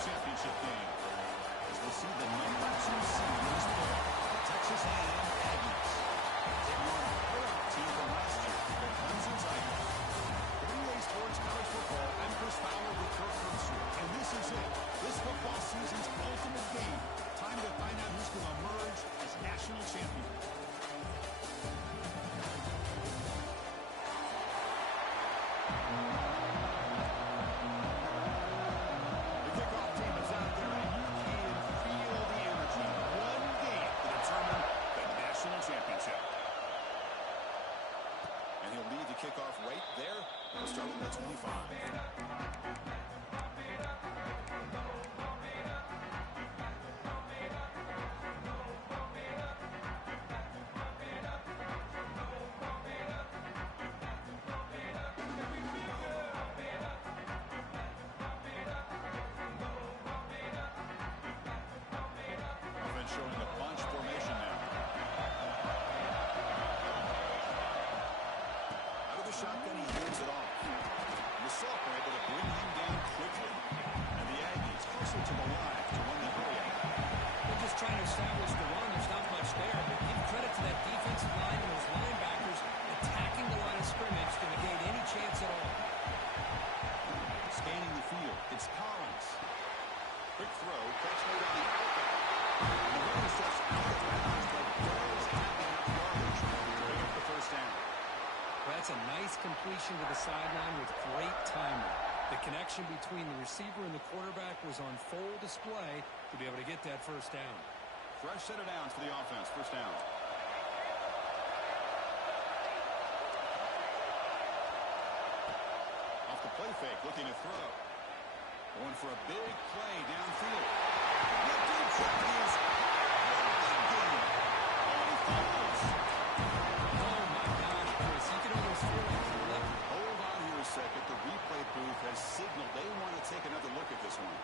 championship game. As we'll see the number 2 seed in this poll, the Texas A&M Aggies. Taking on a playoff team from last year, the Clemson Tigers. 3 Sports College Football, I'm Chris Fowler with Kirk Herbstreit. And this is it. This football season's ultimate game. Time to find out who's going to emerge as national champion. The kickoff team is out there, and you can feel the energy. One game to determine the national championship. And he'll lead the kickoff right there. He'll start with the 25. Showing the bunch formation now. Out of the shotgun, he hands it off. The Soft were able to bring him down quickly. And the Aggies hustle to the line to run the hurry out. They're just trying to establish the run. There's not much there. But give credit to that defensive line and those linebackers attacking the line of scrimmage to negate any chance at all. Scanning the field, it's Collins. Quick throw, catch made on the outback. And the running starts out of bounds, but does have enough yardage to bring up the first down. Well, that's a nice completion to the sideline with great timing. The connection between the receiver and the quarterback was on full display to be able to get that first down. Fresh set of downs for the offense, first down. Off the play fake, looking to throw. Going for a big play downfield. The deep shot is Oh, my gosh, Chris. You can almost feel it. Hold on here a second. The replay booth has signaled they want to take another look at this one.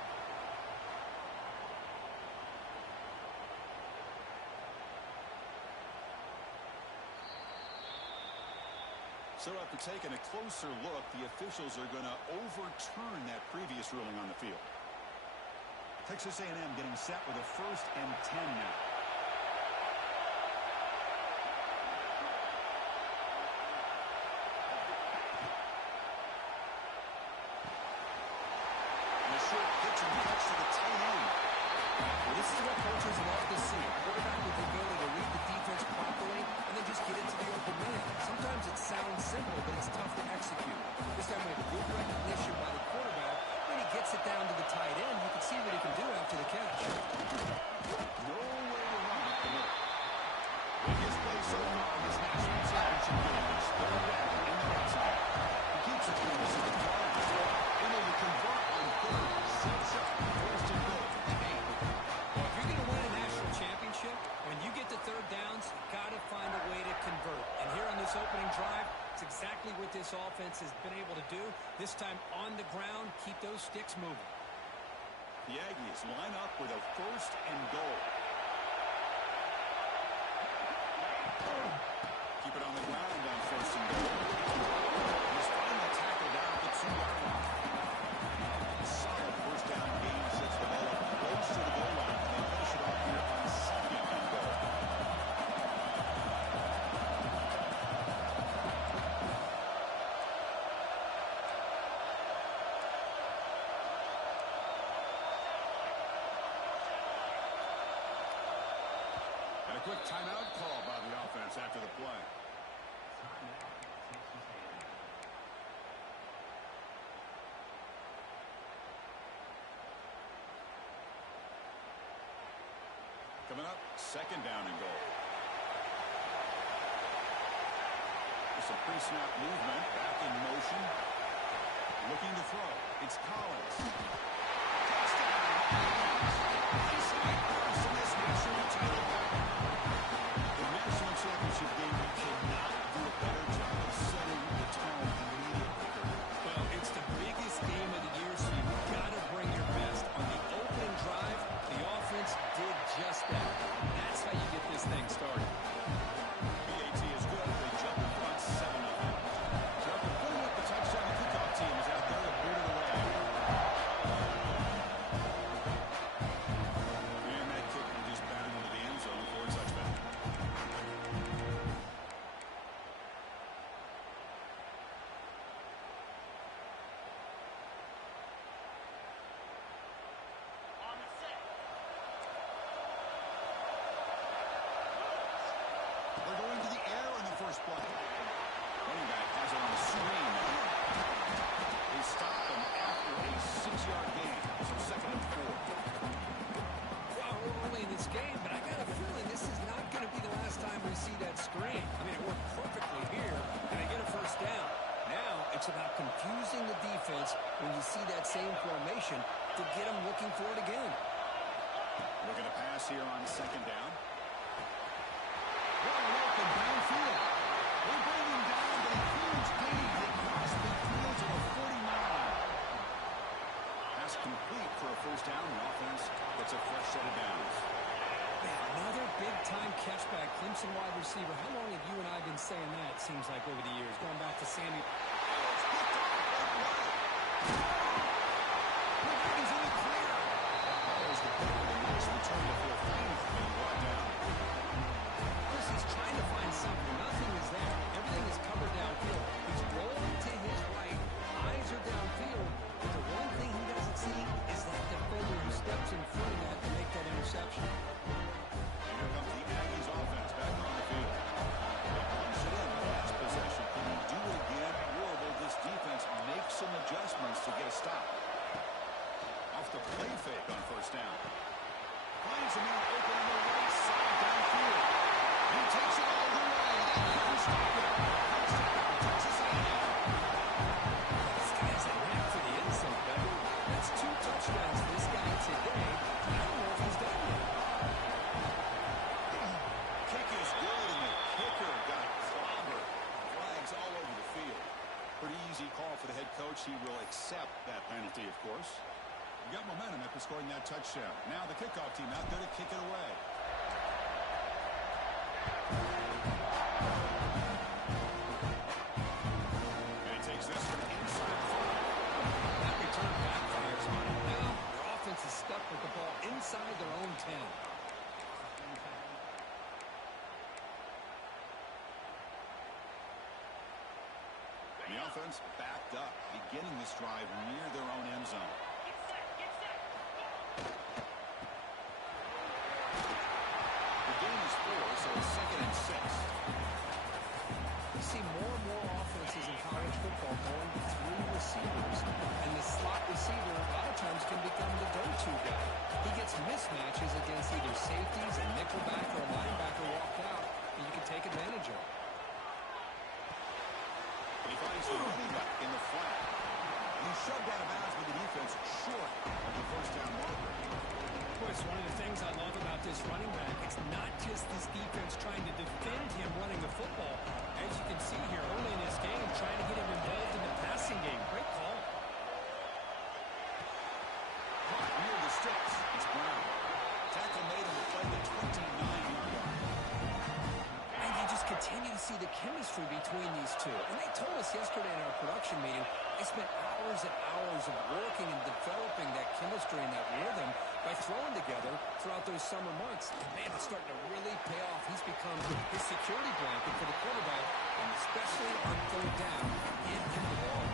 So after taking a closer look, the officials are going to overturn that previous ruling on the field. Texas A&M getting set with a 1st and 10 now. And a short pitch and catch to the tight end. Well, this is what coaches love to see. A quarterback with the ability to read the defense properly and then just get into the open man. Sometimes it sounds simple, but it's tough to execute. This time we have good recognition by the quarterback. When he gets it down to the tight end, you can see what he can do after the catch. No way to run up the middle. Biggest play so far in this national championship game is 3rd down in the red zone. He keeps it close to the yards. Able to convert on 3rd. Sets up 1st and goal. Well, if you're going to win a national championship, when you get to 3rd downs, you've got to find a way to convert. And here on this opening drive, it's exactly what this offense has been able to do. This time on the ground, keep those sticks moving. The Aggies line up with a 1st and goal. Keep it on the ground on 1st and goal. He's finally tackled down at the 2-yard line. Solid 1st down gain sets the ball up close to the goal line. And they finish it off here on 2nd and goal. And a quick timeout call by the offense after the play. Coming up, 2nd down and goal. With some pre-snap movement, back in motion. Looking to throw. It's Collins. Touchdown! He's got first in this national title battle. The national championship game, you cannot do a better job of setting the tone immediately. Well, it's the biggest game of the year, so you've got to bring your best. On the opening drive, the offense did just that. That's how you get this thing started. BAT is good. They jump in front 7-0. So after putting up the touchdown, the kickoff team is out there to boot it away. stop him after a 6-yard gain. So 2nd and 4. Well, we're early in this game, but I got a feeling this is not going to be the last time we see that screen. I mean, it worked perfectly here, and they get a first down. Now it's about confusing the defense when you see that same formation to get them looking for it again. Looking to pass here on 2nd down. Wide open downfield. They bring him down, but a huge gain across the field to the 49. Pass complete for a first down. The offense gets a fresh set of downs. Man, another big-time catch by a Clemson wide receiver. How long have you and I been saying that, it seems like, over the years? Going back to Sammy. He's in the clear. There's the pick with a nice return to field. Finally being brought down. Chris is trying to find something. Nothing is there. Everything is covered downfield. He's rolling to his right. Eyes are downfield. But the one thing he doesn't see is that defender who steps in front of that to make that interception. Here comes the Aggies offense back on the field. They punch it in the last possession. Can he do it again, or will this defense make some adjustments to get a stop? Off the play fake on first down. Finds a man open on the right side downfield. He takes it all the way. They couldn't stop it. Touchdown, Texas A&M. This guy has a knack for the end zone, baby. That's 2 touchdowns for this guy today. I don't know if he's done yet. Kick is good, and the kicker got clobbered. Flags all over the field. Pretty easy call for the head coach. He will accept that penalty, of course. You got momentum after scoring that touchdown. Now the kickoff team out there to kick it away. And he takes this from inside the 5. That return backfires on him. Now their offense is stuck with the ball inside their own 10. The offense backed up, beginning this drive near their own end zone. The gain is 4, so it's 2nd and 6. You see more and more offenses in college football going to 3 receivers, and the slot receiver a lot of times can become the go-to guy. He gets mismatches against either safeties, a nickelback, or a linebacker walked out, and you can take advantage of it. He finds the running back in the flat. He's shoved out of bounds with the defense short of the first down marker. Boy, it's one of the things I love about this running back. It's not just this defense trying to defend him running the football. As you can see here early in this game, trying to get him involved in the passing game. Great call. Caught near the sticks. It's Brown. Tackle made him to play the 29-yard line. And you just continue to see the chemistry between these two. And they told us yesterday in our production meeting, they spent hours and hours of working and developing that chemistry and that rhythm by throwing together throughout those summer months. And man, it's starting to really pay off. He's become his security blanket for the quarterback, and especially on 3rd down, give him the ball.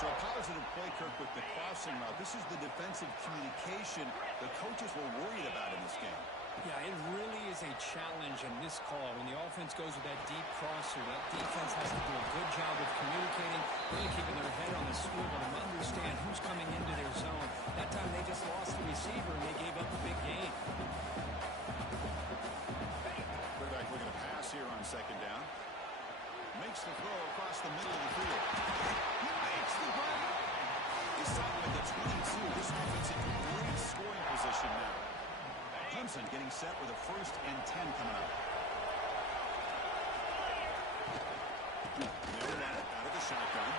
So a positive play, Kirk, with the crossing route. This is the defensive communication the coaches were worried about in this game. Yeah, it really is a challenge in this call. When the offense goes with that deep crosser, that defense has to do a good job of communicating, really keeping their head on the swivel and understand who's coming into their zone. That time they just lost the receiver and they gave up a big gain. Quarterback looking to pass here on 2nd down. Makes the throw across the middle of the field. He makes the grab. He's stopped at the 22. This offense in great scoring position now. Clemson getting set with a 1st and 10 coming up. Never run it out of the shotgun.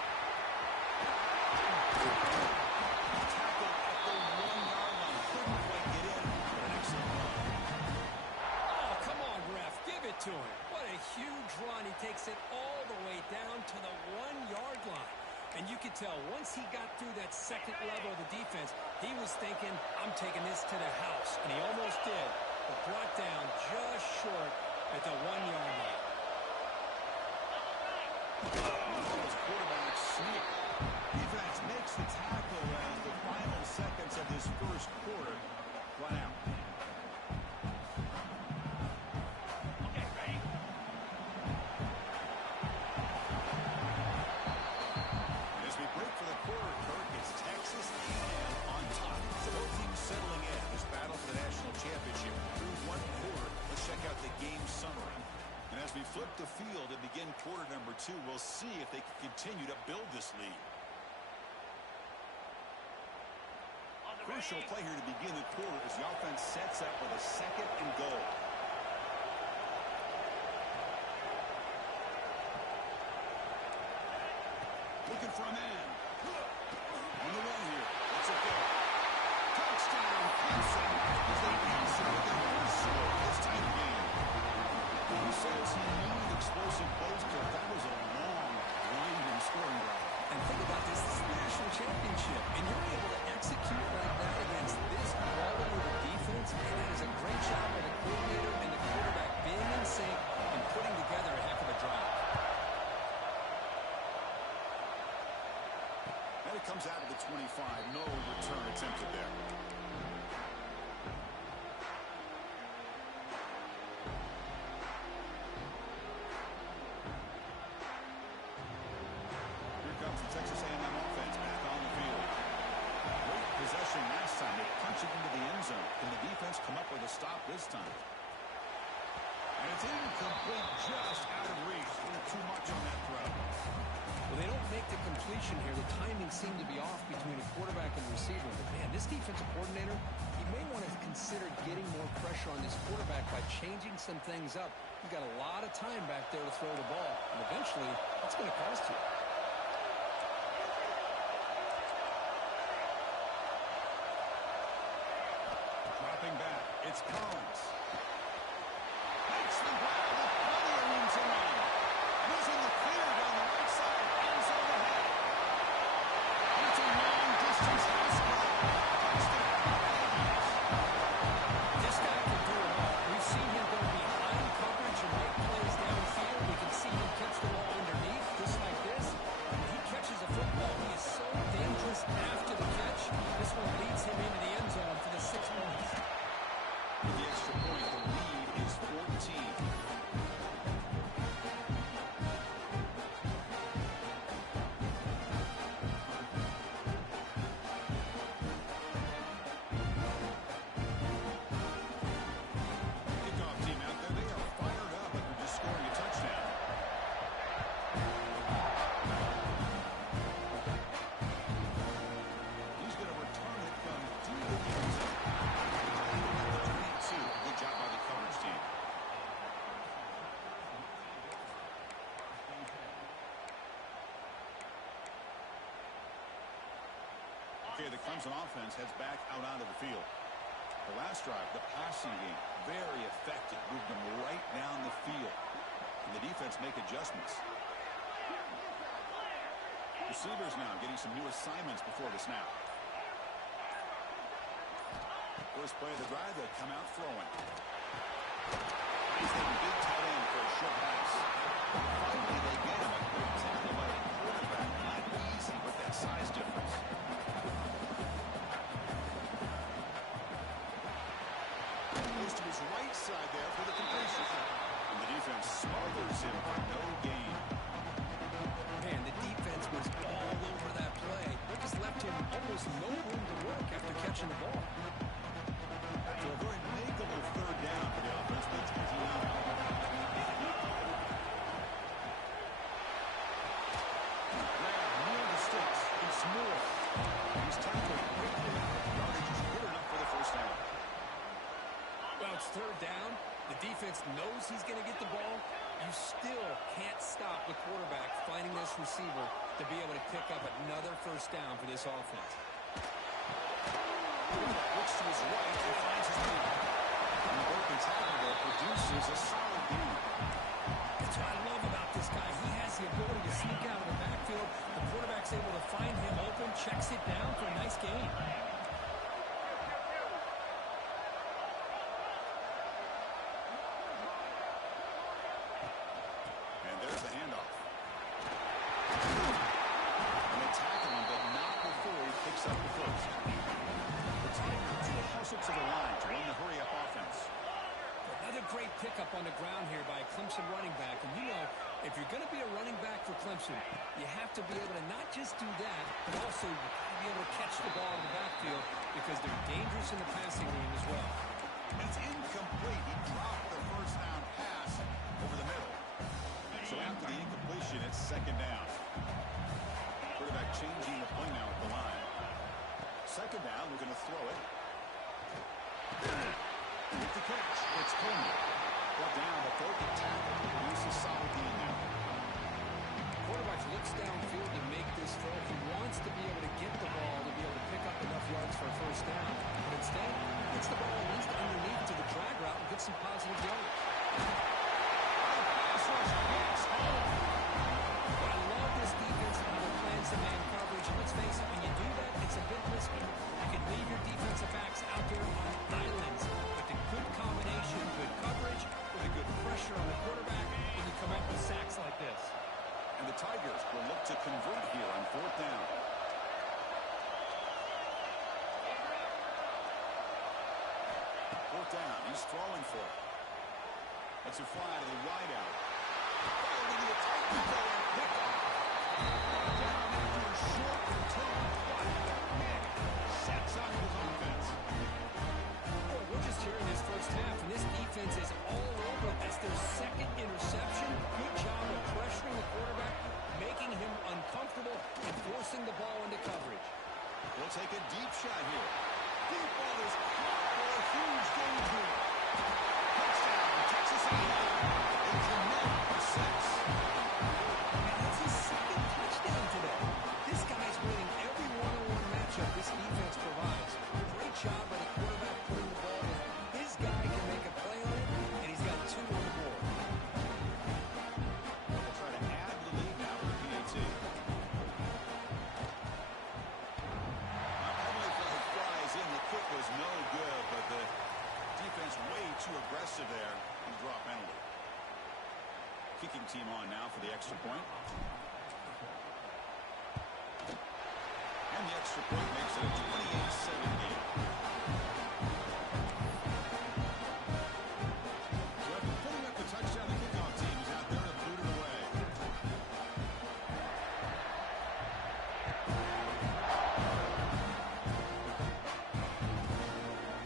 Tackle at the 1-yard line. Couldn't quite get in. But an excellent run. Oh, come on, ref. Give it to him. What a huge run. He takes it all the way down to the 1-yard line. And you could tell once he got through that second level of the defense, he was thinking, I'm taking this to the house. And he almost did, but brought down just short at the 1-yard line. Quarterback sneak. Defense makes the tackle as the final seconds of this first quarter run out. Okay, ready? As we break for the this lead. Crucial play here to begin the quarter as the offense sets up with a 2nd and goal. Looking for a man. On the run here. Let's it go. Touchdown, Clemson, as they answer with their first score this time game. He says he needed explosive plays because that was a long, winding scoring drive. And think about this is the national championship, and you're able to execute like that against this quality of a defense, and that is a great job by the coordinator and the quarterback being in sync and putting together a heck of a drive. And it comes out of the 25. No return attempted there. Texas A&M offense back on the field. Great possession last time. They punch it into the end zone. Can the defense come up with a stop this time? And it's incomplete, just out of reach. A little too much on that throw. Well, they don't make the completion here. The timing seemed to be off between a quarterback and receiver. But, man, this defensive coordinator, he may want to consider getting more pressure on this quarterback by changing some things up. You've got a lot of time back there to throw the ball. And eventually, that's going to cost you. Back. It's Collins. Makes the grab with plenty of room to run. Losing the clear down the right side. Ends on the head. It's a long-distance hustle. This guy can do it all. We've seen him go behind coverage and make plays downfield. We can see him catch the ball underneath, just like this. When he catches a football, he is so dangerous after the catch. This one leads him into the end zone for the 6 points. With the extra point, the lead is 14. Kickoff team out there, they are fired up after just scoring a touchdown. He's going to return it from deep in the end zone. Good job by the coverage team. Okay, the Clemson offense heads back out onto the field. The last drive, the passing game, very effective. Moved them right down the field. And the defense make adjustments. Receivers now getting some new assignments before the snap. First play of the drive, they'll come out throwing. He's taking big tight end for a short pass. Finally, they get him a quick tackle by the quarterback. Not easy with that size difference. Goes to his right side there for the completion. And the defense smothers him for no gain. Man, the defense was all over that play. They just left him almost no room to work after catching the ball. So a very makeable third down for the offense. That's easy now. Grab near the sticks. It's Moore. He's tackled quickly. Yardage is good enough for the first down. Well, it's third down. The defense knows he's going to get the ball. You still can't stop the quarterback finding this receiver to be able to pick up another first down for this offense. Looks to his right and finds his lead. And the broken tackle there produces a solid gain. That's what I love about this guy. He has the ability to sneak out of the backfield. The quarterback's able to find him open, checks it down for a nice gain. And there's the handoff. And they tackle him, but not before he picks up the first. The Tigers will hustle to the line to run the hurry-up offense. Another great pickup on the ground here by a Clemson running back. And you know, if you're going to be a running back for Clemson, you have to be able to not just do that, but also be able to catch the ball in the backfield because they're dangerous in the passing game as well. It's incomplete. He dropped the first down pass over the middle. So after the incompletion, it's second down. quarterback changing the play now at the line. Second down, looking to throw it. With the catch, it's Coleman. Brought down, but broken tackle. Produces a solid gain now. Quarterback looks downfield to make this throw. He wants to be able to get the ball to be able to pick up enough yards for a first down. But instead, he gets the ball at least underneath to the drag route and gets some positive yardage. I love this defense and how they're playing some man coverage. And let's face it, when you do that, it's a bit risky. You can leave your defensive backs out there on islands. But the good combination, good coverage, with a good pressure on the quarterback, when you come out with sacks like this. And the Tigers will look to convert here on fourth down. Fourth down, he's throwing for it. That's a fly to the wideout. Fired into the tight window and pick up. Down after a short return. Man, sets on his offense. Boy, we're just here in this first half, and this defense is all over. That's their second interception. Good job of pressuring the quarterback, making him uncomfortable, and forcing the ball into coverage. We'll take a deep shot here. Deep ball is caught for a huge gain here. Touchdown, Texas A&M. It's a net for 6. And that's his second touchdown today. This guy's winning every one-on-one matchup this defense provides. Great job by the quarterback putting the ball in. His guy can make a play on it, and he's got 2 on the board. They'll try to add to the lead now with the PAT. Emily flies in. The kick was no good, but the defense way too aggressive there and draw penalty. Kicking team on now for the extra point. And the extra point makes it a 28-7 game. So after putting up the touchdown, the kickoff team is out there to boot it away.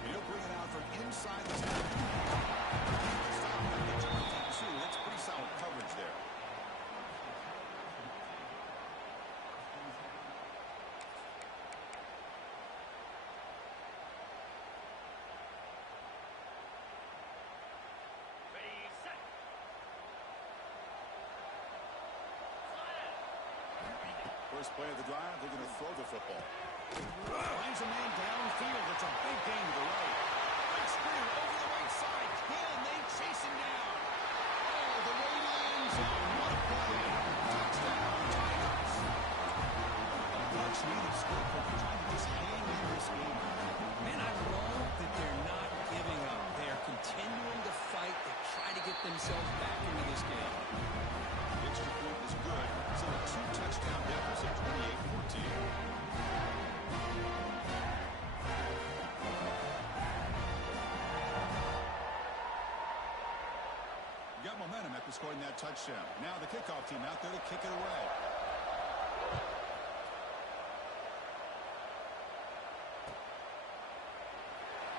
He'll bring it out from inside the 10. Stop at the 22. That's pretty solid coverage there. First play of the drive, they're going to throw the football. Finds a man downfield. It's a big gain to the right. Big screen over the right side. Can they chase him down? Oh, the way to the end zone. What a play. Touchdown, Tigers. Much needed skill for trying to just hang in this game. Man, I love that they're not giving up. They are continuing to fight to try to get themselves back into this game. The extra point is good. So a 2-touchdown deficit, 28-14. Got momentum after scoring that touchdown. Now the kickoff team out there to kick it away.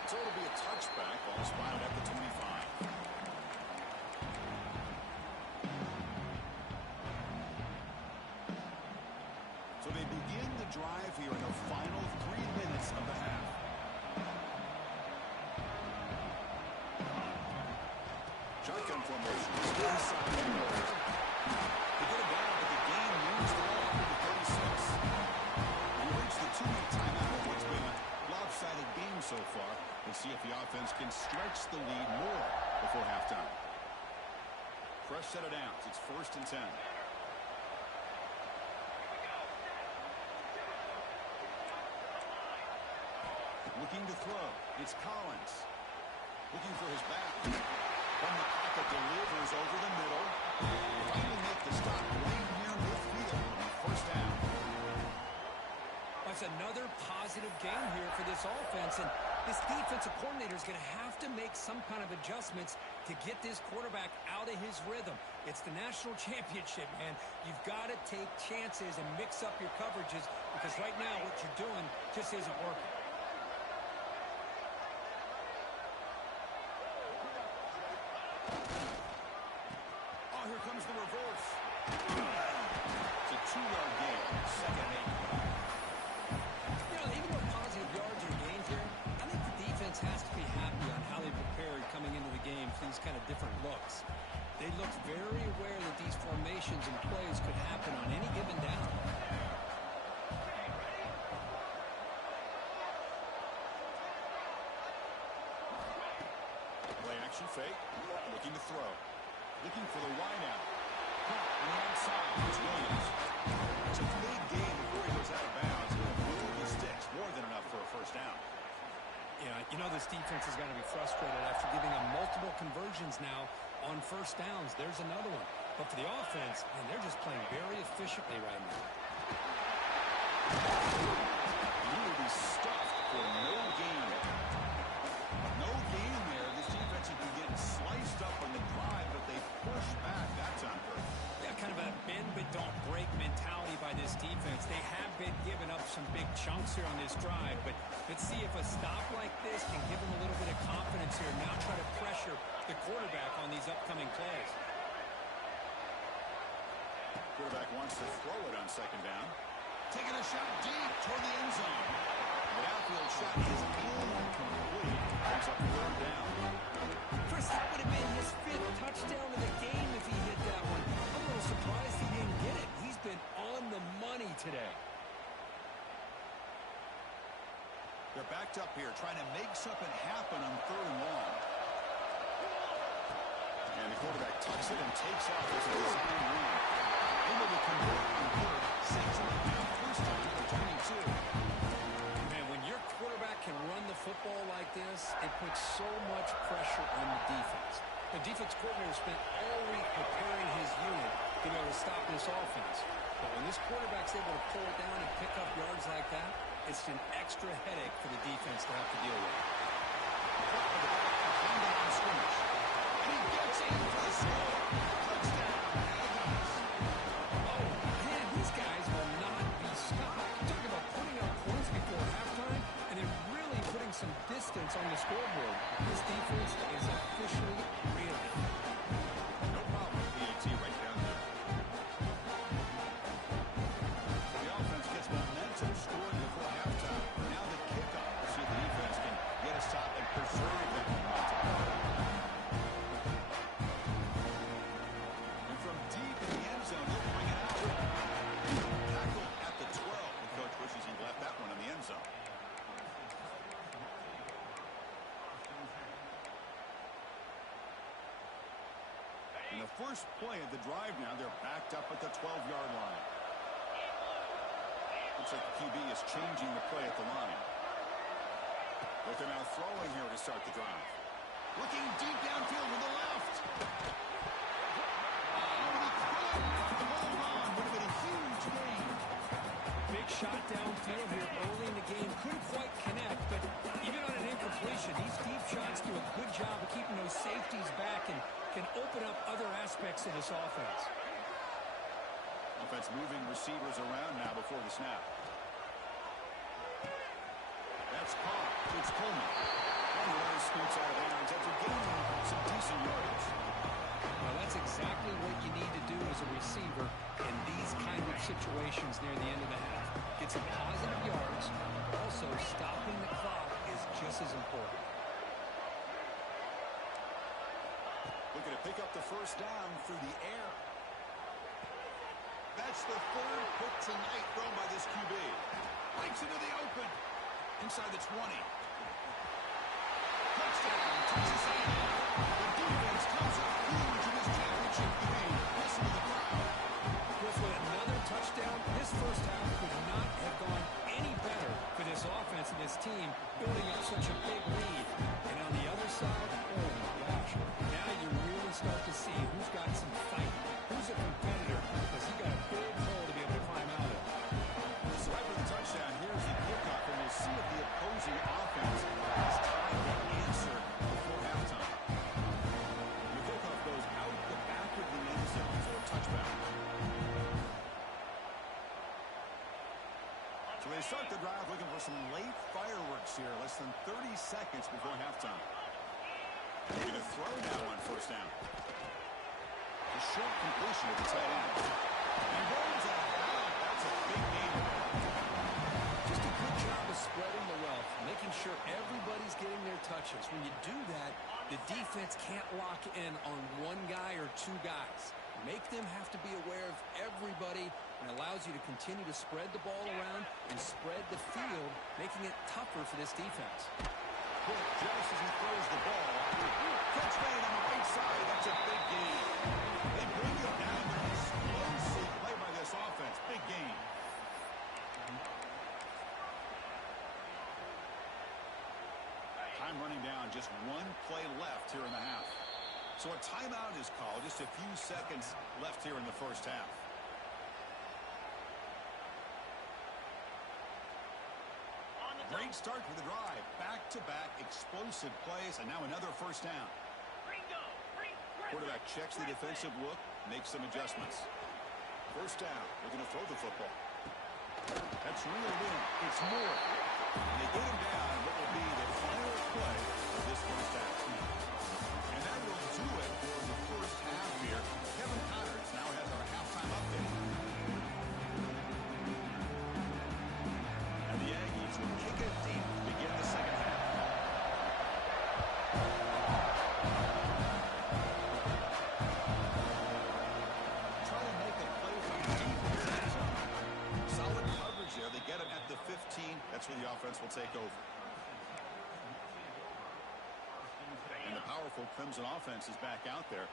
So it'll be a touchback. Ball spotted at the 25. So they begin the drive here in the final 3 minutes of the half. Shotgun formation. Inside the middle. They get it down, but the game moves the ball to the 36. We reach the 2-minute timeout of what's been a lopsided game so far. We'll see if the offense can stretch the lead more before halftime. Fresh set of downs. It's 1st and 10. Looking to throw. It's Collins. Looking for his back. From the pocket, delivers over the middle. Finally make the stop right near midfield. First down. That's another positive game here for this offense, and this defensive coordinator is going to have to make some kind of adjustments to get this quarterback out of his rhythm. It's the national championship, man. You've got to take chances and mix up your coverages, because right now what you're doing just isn't working. Oh, here comes the reverse. It's a 2-yard gain. second and 8. Even though positive yards are gained here, I think the defense has to be happy on how they prepared coming into the game for these kind of different looks. They looked very aware that these formations and plays could happen on any given down. Play action fake. Looking to throw. Looking for the wide out. Caught on the outside. It's Williams. It's a big game before he goes out of bounds. He'll move the sticks. More than enough for a first down. Yeah, this defense has got to be frustrated after giving them multiple conversions now on first downs. There's another one. But for the offense, man, they're just playing very efficiently right now. He will be stuffed for no gain. No gain there. This defense has been getting sliced up on the drive, but they push back. That's on purpose. Yeah, kind of a bend but don't break mentality by this defense. They have been giving up some big chunks here on this drive, but let's see if a stop like this can give them a little bit of confidence here. Now try to pressure the quarterback on these upcoming plays. Quarterback wants to throw it on second down. Taking a shot deep toward the end zone. The outfield shot is incomplete. Brings up third down. Chris, that would have been his 5th touchdown of the game if he hit that one. I'm a little surprised he didn't get it. He's been on the money today. They're backed up here, trying to make something happen on third and long. And the quarterback tucks it and takes off as a design run. Able to convert on third, 6.5 first time for 22. Man, when your quarterback can run the football like this, it puts so much pressure on the defense. The defense coordinator spent all week preparing his unit to be able to stop this offense. But when this quarterback's able to pull it down and pick up yards like that, it's an extra headache for the defense to have to deal with. Behind the line of scrimmage. And he gets in for the score. Touchdown, Aggies. Oh, man, these guys will not be stopped. Talk about putting up points before halftime, and then really putting some distance on the scoreboard. This defense is officially reeling. No problem. PAT right down there. The offense gets momentum scoring before halftime. Now the kickoff. We'll see if the defense can get a stop and preserve that momentum. And from deep in the end zone, they'll bring it out. Tackle at the 12. And Coach wishes he left that one in the end zone. In the first play of the drive now, they're backed up at the 12-yard line. Looks like the QB is changing the play at the line. But they're now throwing here to start the drive. Looking deep downfield with the left. Oh, and he couldn't hold on. Would have been a huge gain. Big shot downfield here early in the game. Couldn't quite connect, but even on an incompletion, these deep shots do a good job of keeping those safeties back and can open up other aspects of this offense. Offense moving receivers around now before the snap. That's caught. It's Coleman. And the runner scoots out of bounds after gaining some decent yardage. Well, that's exactly what you need to do as a receiver in these kind of situations near the end of the half. Get some positive yards. Also, stopping the clock is just as important. Looking to pick up the first down through the air. That's the third pick tonight thrown by this QB. Breaks into the open. Inside the 20. Touchdown, Texas A&M. The defense comes up huge in this championship game. Listen to the crowd. With another touchdown, this first half could not have gone any better for this offense and this team, building up such a big lead. And on the other side, oh my gosh, now you really start to see who's got some fight, who's a competitor, because he got a big hole to be able to climb out of. So after the touchdown, here's the kickoff, and we'll see if the opposing offense has time to answer before halftime. The kickoff goes out the back of the end zone for a touchback. So they start the drive looking for some late fireworks here, less than 30 seconds before halftime. They're going to throw now on first down. A short completion of the tight end. And goes out of bounds. That's That's a big gain. Just a good job of spreading the wealth, making sure everybody's getting their touches. When you do that, the defense can't lock in on one guy or two guys. Make them have to be aware of everybody, and allows you to continue to spread the ball around and spread the field, making it tougher for this defense. Quick, just as he throws the ball. Catch made on the right side. That's a big gain. They bring it down with an explosive play by this offense. Big gain. Time running down. Just one play left here in the half. So a timeout is called. Just a few seconds left here in the first half. Great start for the drive. Back-to-back explosive plays, and now another first down. Quarterback checks the defensive look, makes some adjustments. First down. They're going to throw the football. That's reeled in. It's Moore. And they get him down in what will be the final play of this first half. And that will do it for the first half here. Kevin Connors now has our halftime update. And the Aggies will kick it deep to begin the second half. Try to make a play from deep in the end zone. Solid coverage there. They get him at the 15. That's where the offense will take over. And the powerful Crimson offense is back out there.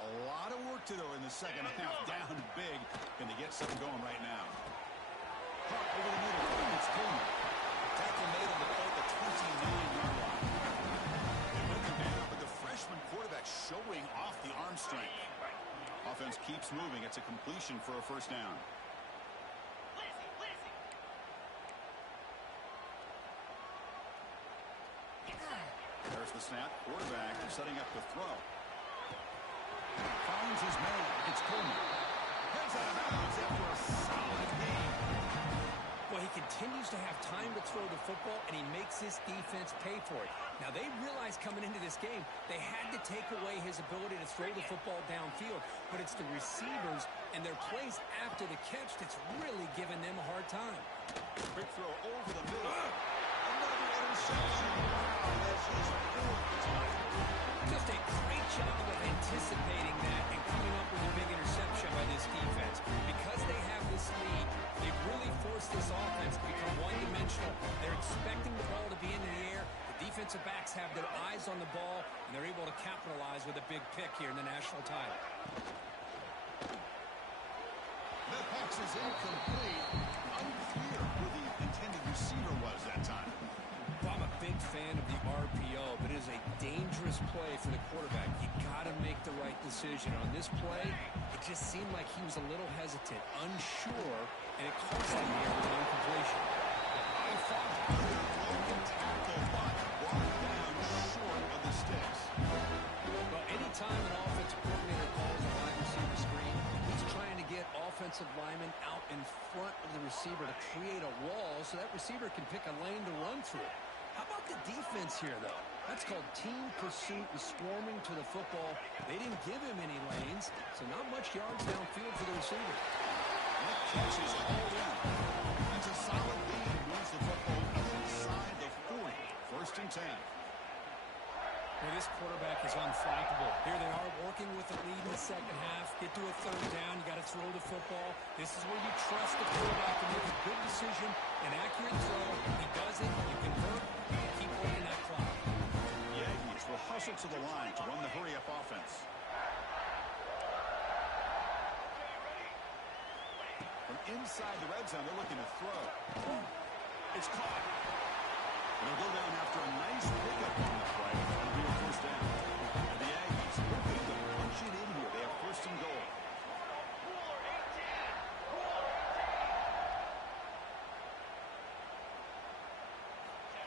A lot of work to do in the second half. Down big. Can they get something going right now? Hart over the middle. It's Coleman. Tackle made on the play at the 29-yard line. They bring him down, but the freshman quarterback showing off the arm strength. Offense keeps moving. It's a completion for a first down. There's the snap. Quarterback setting up the throw. Finds his man. It's Coleman. Heads out of bounds after a solid game. Well, he continues to have time to throw the football, and he makes his defense pay for it. Now, they realized coming into this game they had to take away his ability to throw the football downfield, but it's the receivers and their plays after the catch that's really giving them a hard time. Quick throw over the middle. Another interception. Wow, that's his fourth tonight. Just a great job of anticipating that and coming up with a big interception by this defense. Because they have this lead, they really forced this offense to become one-dimensional. They're expecting the ball to be in the air. The defensive backs have their eyes on the ball, and they're able to capitalize with a big pick here in the national title. That pass is incomplete. Unclear who the intended receiver was that time. Well, I'm a big fan of the RPO, but it is a dangerous play for the quarterback. You got to make the right decision. On this play, it just seemed like he was a little hesitant, unsure, and it cost him here with an incompletion. I thought another broken tackle, but brought down short of the sticks. Well, anytime an offensive coordinator calls a wide receiver screen, he's trying to get offensive linemen out in front of the receiver to create a wall so that receiver can pick a lane to run through. How about the defense here, though? That's called team pursuit and swarming to the football. They didn't give him any lanes, so not much yards downfield for the receiver. That catch is hauled in. That's a solid lead. Moves the football inside the 40. First and 10. Well, this quarterback is unflappable. Here they are working with the lead in the second half. Get to a third down. You got to throw the football. This is where you trust the quarterback to make a good decision, an accurate throw. He does it. You convert. You keep working that clock. The Aggies will hustle to the line to run the hurry-up offense. From inside the red zone, they're looking to throw. It's caught. They'll go down after a nice pickup on the play. It'll be a first down. And the Aggies hoping to punch it in here. They have first and goal.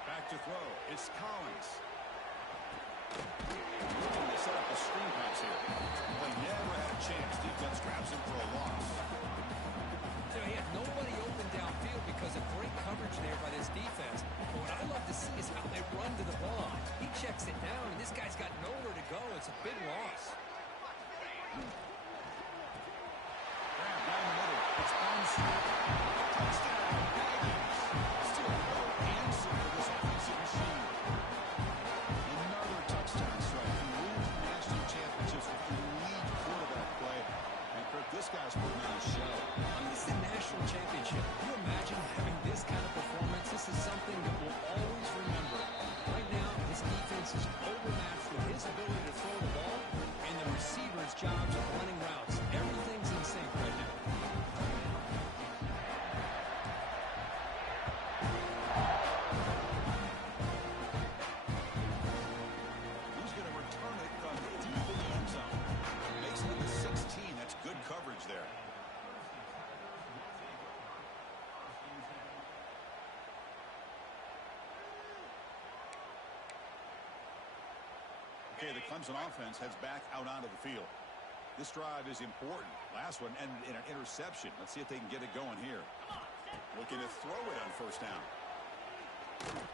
Back to throw. It's Collins. Looking to set up a screen pass here. They never had a chance. Defense grabs him for a loss. You know, he had nobody open downfield because of great coverage there by this defense. But what I love to see is how they run to the ball. He checks it down, and this guy's got nowhere to go. It's a big loss. Grab down the middle. It's Bonsu. Touchdown, Aggies. Still no answer for this offensive machine. Another touchdown strike. You lose national championships with elite quarterback play. And Kirk, this guy's putting on a show. I mean, this is a national championship. Can you imagine having this kind of performance? This is something that we'll always remember. Right now, his defense is overmatched with his ability to throw the ball and the receiver's jobs of running routes. Everything's in sync right now. He's going to return it from deep in the end zone. Makes it into 16. That's good coverage there. Okay, the Clemson offense heads back out onto the field. This drive is important. Last one ended in an interception. Let's see if they can get it going here. Looking to throw it on first down.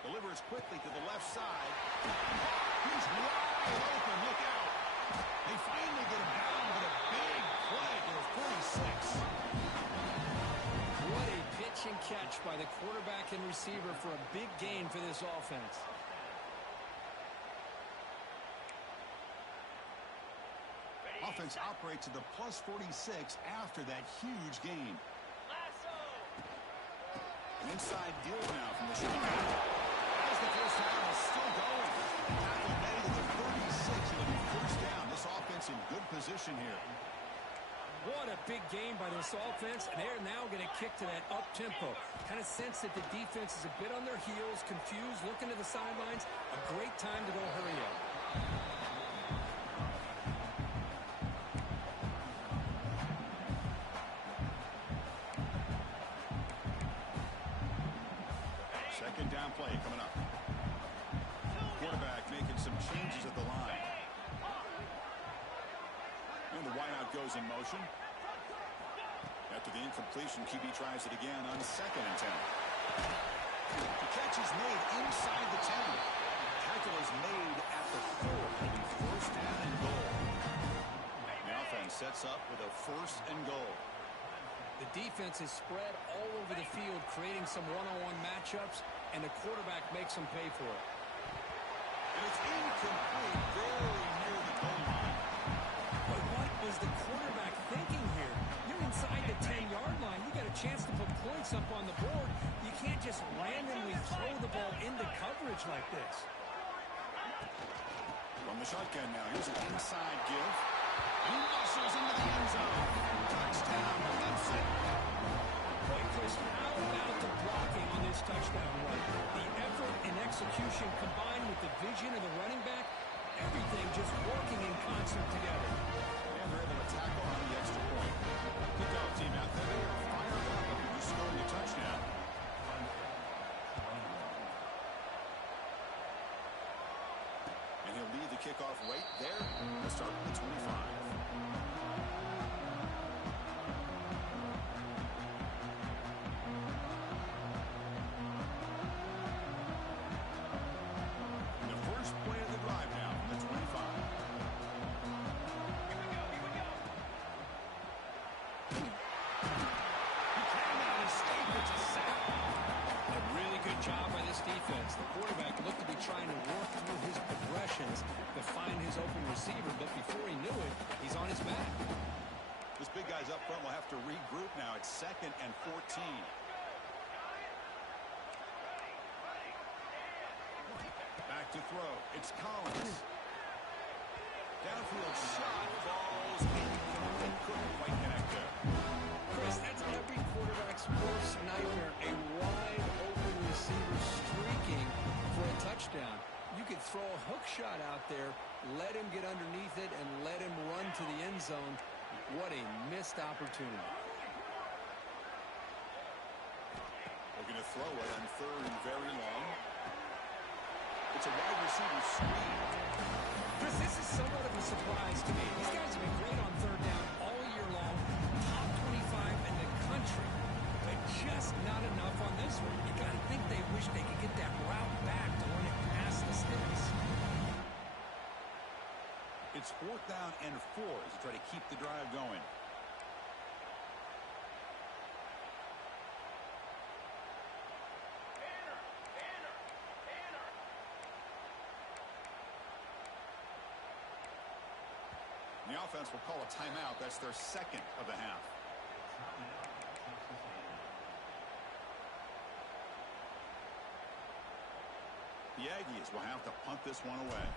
Delivers quickly to the left side. He's wide open. Look out. They finally get him down with a big play to the 46. What a pitch and catch by the quarterback and receiver for a big gain for this offense. Offense operates at the plus 46 after that huge gain. An inside deal now from the shotgun. As the first down is still going. Tackle made to the 36. It'll be first down. This offense in good position here. What a big game by this offense, and they're now going to kick to that up-tempo. Kind of sense that the defense is a bit on their heels, confused, looking to the sidelines. A great time to go hurry up. Second down play coming up. Quarterback making some changes at the line. And the wideout goes in motion. After the incompletion, QB tries it again on second and 10. The catch is made inside the 10. Tackle is made at the 4. It'll be first down and goal. The offense sets up with a first and goal. The defense is spread all over the field, creating some one-on-one matchups, and the quarterback makes them pay for it. And it's incomplete, very near the goal line. But what was the quarterback thinking here? You're inside the 10-yard line. You got a chance to put points up on the board. You can't just randomly throw the ball into coverage like this. From the shotgun now, here's an inside give. He muscles into the end zone. Touchdown, Clemson. Boy, Chris, how about the blocking on this touchdown run? The effort and execution combined with the vision of the running back, everything just working in concert together. And they're able to tackle on the extra point. Good job, team out there. They are fired up and just scored the touchdown. And he'll lead the kickoff right there. We'll start with the 25. The first play of the drive now from the 25. He came out of state. It's a sack. A really good job by this defense. The quarterback looked to be trying to work through his progressions to find his open receiver, but before he knew it, he's on his back. This big guy's up front will have to regroup now. It's second and 14. Back to throw. It's Collins. Downfield shot. Falls incomplete. Couldn't quite connect there. Chris, that's every quarterback's worst nightmare. A wide open receiver streaking for a touchdown. You could throw a hook shot out there, let him get underneath it, and let him run to the end zone. What a missed opportunity. Looking to throw it on third and very long. It's a wide receiver screen. Chris, this is somewhat of a surprise to me. These guys have been great on third down all year long. Top 25 in the country. But just not enough on this one. You got to think they wish they could get that route back to run it past the sticks. It's fourth down and 4 as they try to keep the drive going. offense will call a timeout. That's their second of the half. The Aggies will have to punt this one away.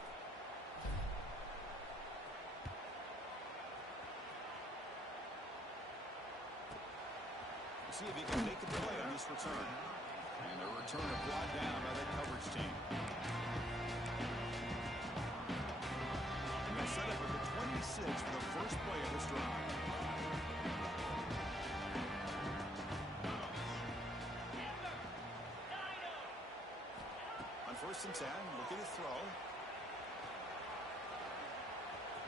See if he can make the play on this return. And the returner brought down by the coverage team. And they'll set up at the 26 for the first play of this drive. On 1st and 10, looking to throw.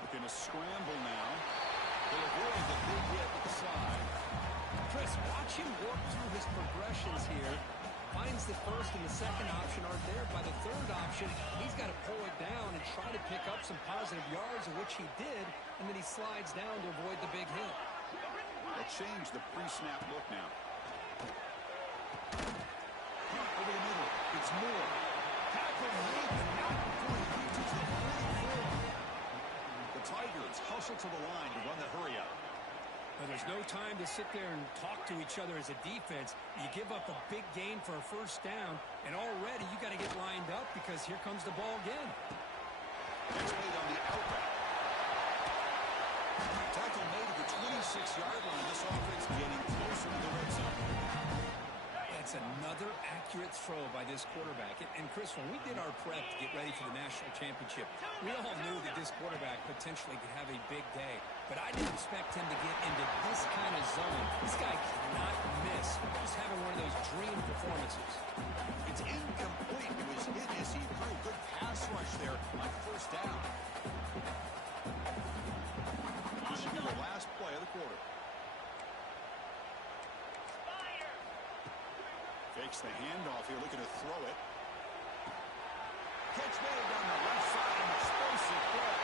Looking to scramble now. They'll avoid the big hit with the slide. Chris, watch him work through his progressions here. Finds the first and the second option aren't there. By the third option, he's got to pull it down and try to pick up some positive yards, which he did, and then he slides down to avoid the big hit. They'll change the pre-snap look now. Over the middle, it's Moore. Tackle made, but not before he reaches the 44. The Tigers hustle to the line to run the hurry up. Now, there's no time to sit there and talk to each other as a defense. You give up a big gain for a first down, and already you got to get lined up because here comes the ball again. It's made on the out route. Tackle made at the 26-yard line. This offense getting closer to the red zone. That's another accurate throw by this quarterback. And Chris, when we did our prep to get ready for the national championship, we all knew that this quarterback potentially could have a big day. But I didn't expect him to get into this kind of zone. This guy cannot miss. Just having one of those dream performances. It's incomplete. It was hit as he threw. Good pass rush there on first down. This should be the last play of the quarter. Fakes the handoff here, looking to throw it. Catch made on the left side, an explosive play.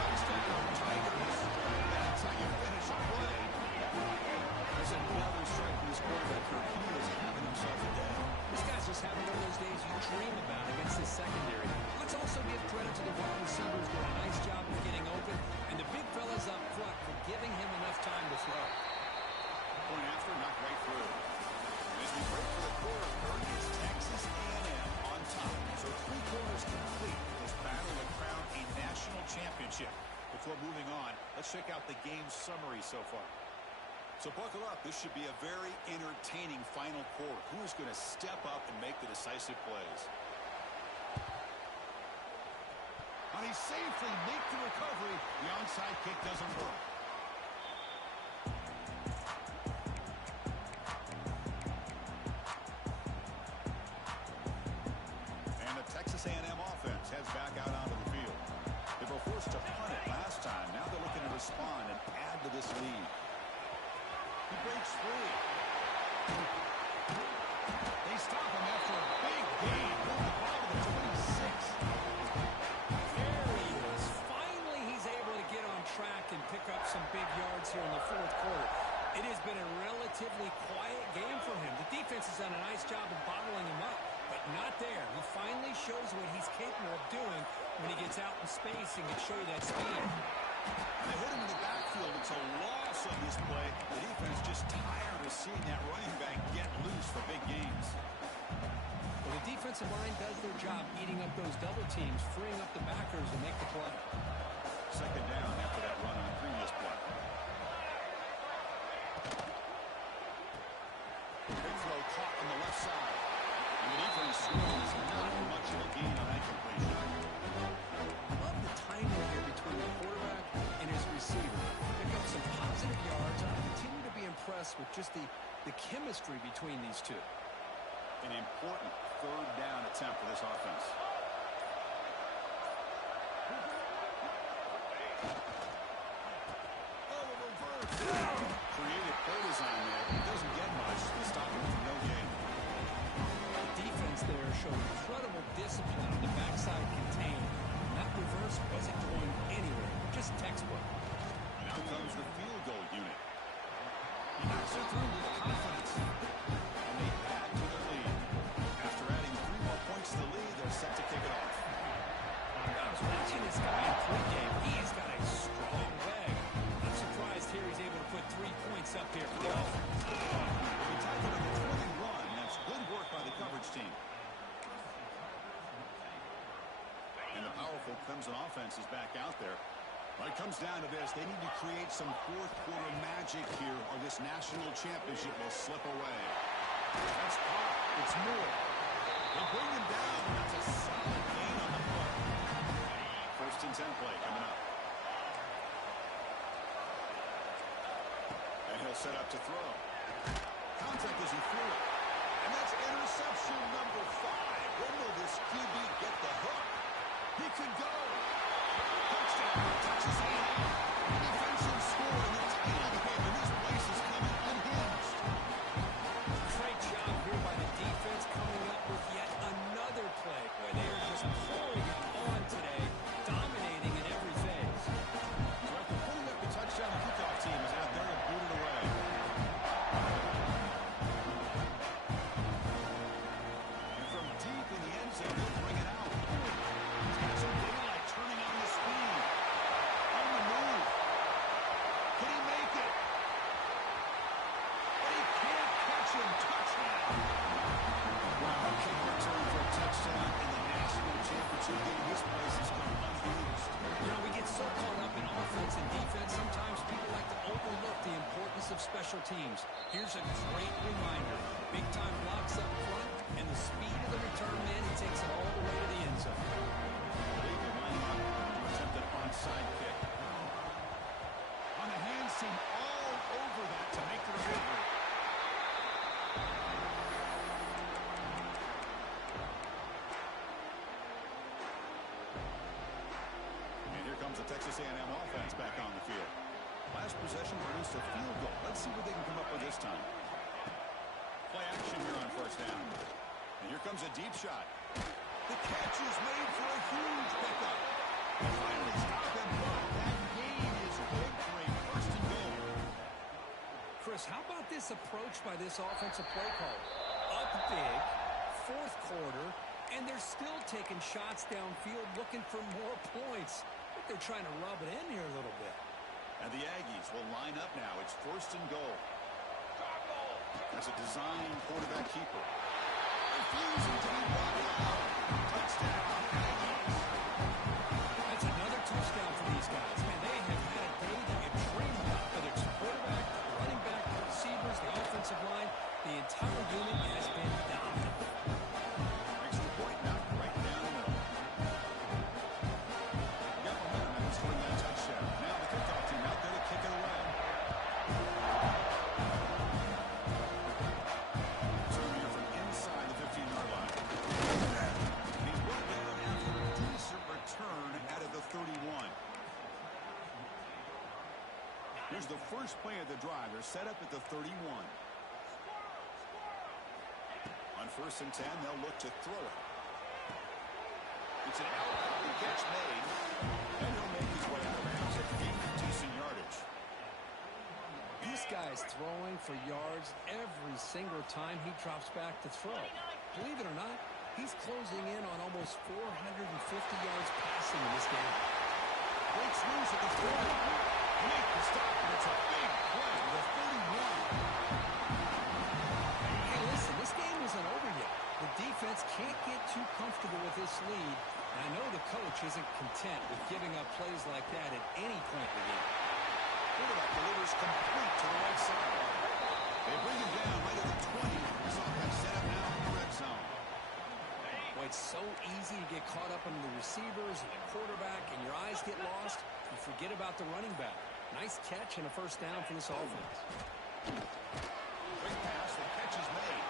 Touchdown, Tigers. That's how you finish a play. There's another strike from this quarterback. He is having himself a day. This guy's just having one of those days you dream about against this secondary. Let's also give credit to the wide receivers doing a nice job of getting open, and the big fellas up front for giving him enough time to throw. Point after, knocked right through. As we break for the quarter, third is Texas A&M on top. So 3 quarters complete. This battle to crown a national championship. Before moving on, let's check out the game summary so far. So buckle up. This should be a very entertaining final quarter. Who is going to step up and make the decisive plays? And he safely makes the recovery. The onside kick doesn't work. Texas A&M offense heads back out onto the field. They were forced to punt it last time. Now they're looking to respond and add to this lead. He breaks free. They stop him after a big gain. Moving the ball to the 26. There he is. Finally, he's able to get on track and pick up some big yards here in the fourth quarter. It has been a relatively quiet game for him. The defense has done a nice job of bottling him up. But not there. He finally shows what he's capable of doing when he gets out in space and can show you that speed. They hit him in the backfield. It's a loss on this play. The defense just tired of seeing that running back get loose for big gains. Well, the defensive line does their job eating up those double teams, freeing up the backers to make the play. Second down after that run on the previous play. Big throw caught on the left side. And the defense scores not much of a gain on that completion. Love the timing here between the quarterback and his receiver. Pick up some positive yards. I continue to be impressed with just the chemistry between these two. An important third down attempt for this offense. Oh, a reverse. Creative play design there. It doesn't get much. They stop him with no gain. Defense there showed incredible discipline on the backside contained. And that reverse wasn't going anywhere, just textbook. Now comes the field goal unit. He knocks it through with confidence. And they add to the lead. After adding 3 more points to the lead, they're set to kick it off. I was watching this guy in pregame. He's got a strong leg. here he's able to put 3 points up here for the offense. He tied it up at 21. That's good work by the coverage team. And the powerful Clemson offense is back out there. When it comes down to this, they need to create some fourth-quarter magic here, or this national championship will slip away. That's caught. It's Moore. They bring him down. That's a solid gain on the play. First and 10 play coming up. And he'll set up to throw. Contact as he threw it. And that's interception number 5. When will this QB get the hook? He could go. Touchdown. Touches it. Defensive score in the tail of the game. And this place is coming unhinged. Great job here by the defense coming up with yet another play where they are just pouring it on today, dominating in every phase. So after putting up the touchdown, the kickoff team is out there and booted away. And from deep in the end zone, they'll bring it out. Some daylight turning on the speed. On the move. Can he make it? But he can't catch him. Touchdown. Wow, a kick return for a touchdown in the national championship game. This place has come unused. You know, we get so caught up in offense and defense, sometimes people like to overlook the importance of special teams. Here's a great reminder. Big-time blocks up front, and the speed of the return man, he takes it all the way to the end zone. They can line up to attempt an onside kick. On the hands team all over that to make the delivery. And here comes the Texas A&M offense back on the field. Last possession produced a field goal. Let's see what they can come up with this time. Play action here on first down. And here comes a deep shot. The catch is made for a huge pickup. And finally stop and block. That gain is big for a first and goal. Chris, how about this approach by this offensive play call? Up big, fourth quarter, and they're still taking shots downfield looking for more points. I think they're trying to rub it in here a little bit. And the Aggies will line up now. It's first and goal. That's a design quarterback keeper. Refusing to be brought out. Touchdown, Aggies. That's another touchdown for these guys. Man, they have had a day that you dream about. Whether it's quarterback, running back, receivers, the offensive line, the entire unit has been dominant. Extra point knocked right down the middle. Got momentum after scoring that touchdown. Now the kickoff team out there to kick it away. So here from inside the 15-yard line. And he's brought down after a decent return out of the 31. Here's the first play of the drive. They're set up at the 31. On first and 10, they'll look to throw it. It's an out-of-bounds catch made, and he'll make his way out of bounds at decent yardage. This guy's throwing for yards every single time he drops back to throw. Believe it or not, he's closing in on almost 450 yards passing in this game. Breaks loose at the 40. Make the stop, and it's a big play to the 31. Hey, listen, this game isn't over yet. The defense can't get too comfortable with this lead, and I know the coach isn't content with giving up plays like that at any point in the game. Quarterback delivers complete to the right side. They bring him down right at the 20. This offense set up now in the red zone. Boy, it's so easy to get caught up in the receivers and the quarterback, and your eyes get lost. You forget about the running back. Nice catch and a first down for this offense. Quick pass, the catch is made.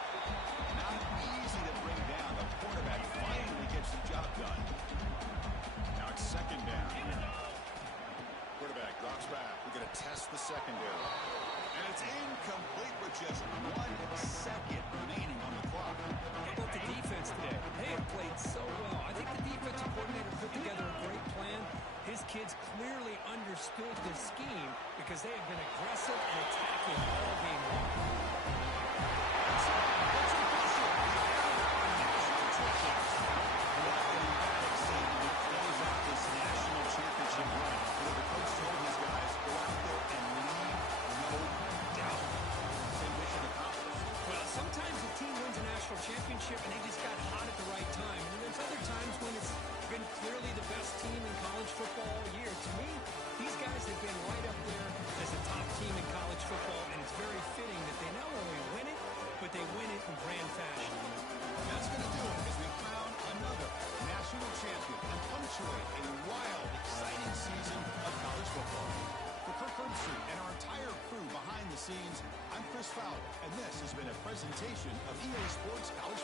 Not easy to bring down. The quarterback finally gets the job done. Now it's second down. Quarterback drops back. We're going to test the secondary. And it's incomplete with just 1 second remaining on the clock. How about the defense today? They have played so well. I think the defensive coordinator put together a great plan. His kids clearly understood the scheme because they have been aggressive and attacking all game long. That's impressive. National championship. What an emphatic scene when we close out this national championship run. Where the coach told his guys, go out there and leave presentation of EA Sports College